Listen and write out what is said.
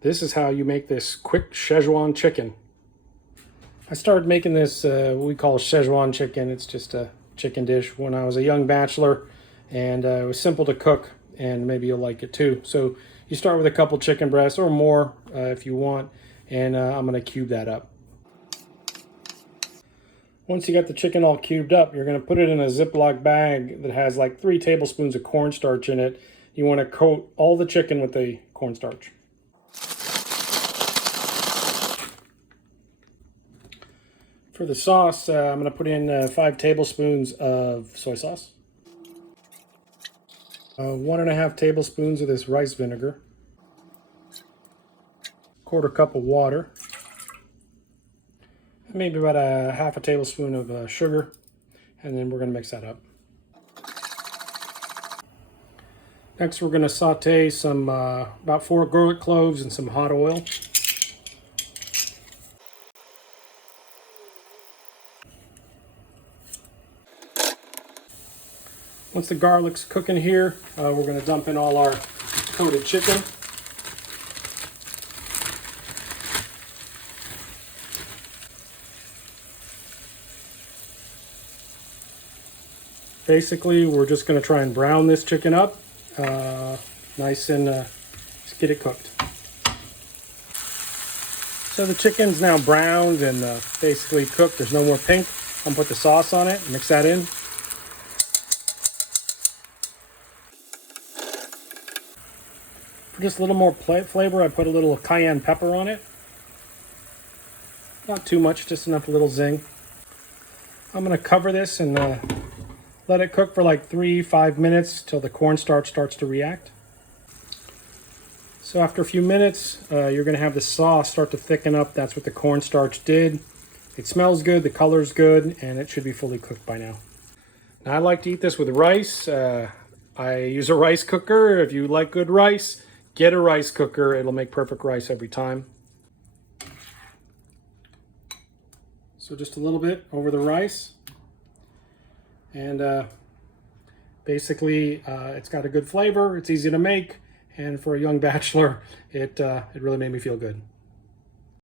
This is how you make this quick Szechuan chicken. I started making this what we call Szechuan chicken. It's just a chicken dish when I was a young bachelor, and it was simple to cook, and maybe you'll like it too. So you start with a couple chicken breasts or more if you want, and I'm going to cube that up. Once you got the chicken all cubed up, you're going to put it in a Ziploc bag that has like 3 tablespoons of cornstarch in it. You want to coat all the chicken with the cornstarch. For the sauce, I'm going to put in 5 tablespoons of soy sauce, 1.5 tablespoons of this rice vinegar, 1/4 cup of water, maybe about a 1/2 tablespoon of sugar, and then we're going to mix that up. Next, we're going to saute some about 4 garlic cloves in some hot oil. Once the garlic's cooking here, we're going to dump in all our coated chicken. Basically, we're just going to try and brown this chicken up nice and just get it cooked. So the chicken's now browned and basically cooked. There's no more pink. I'm going to put the sauce on it, mix that in. For just a little more flavor, I put a little cayenne pepper on it. Not too much, just enough, a little zing. I'm going to cover this and let it cook for like 3-5 minutes till the cornstarch starts to react. So after a few minutes, you're going to have the sauce start to thicken up. That's what the cornstarch did. It smells good, the color's good, and it should be fully cooked by now. Now I like to eat this with rice. I use a rice cooker. If you like good rice, get a rice cooker. It'll make perfect rice every time. So just a little bit over the rice. And basically, it's got a good flavor. It's easy to make. And for a young bachelor, it really made me feel good.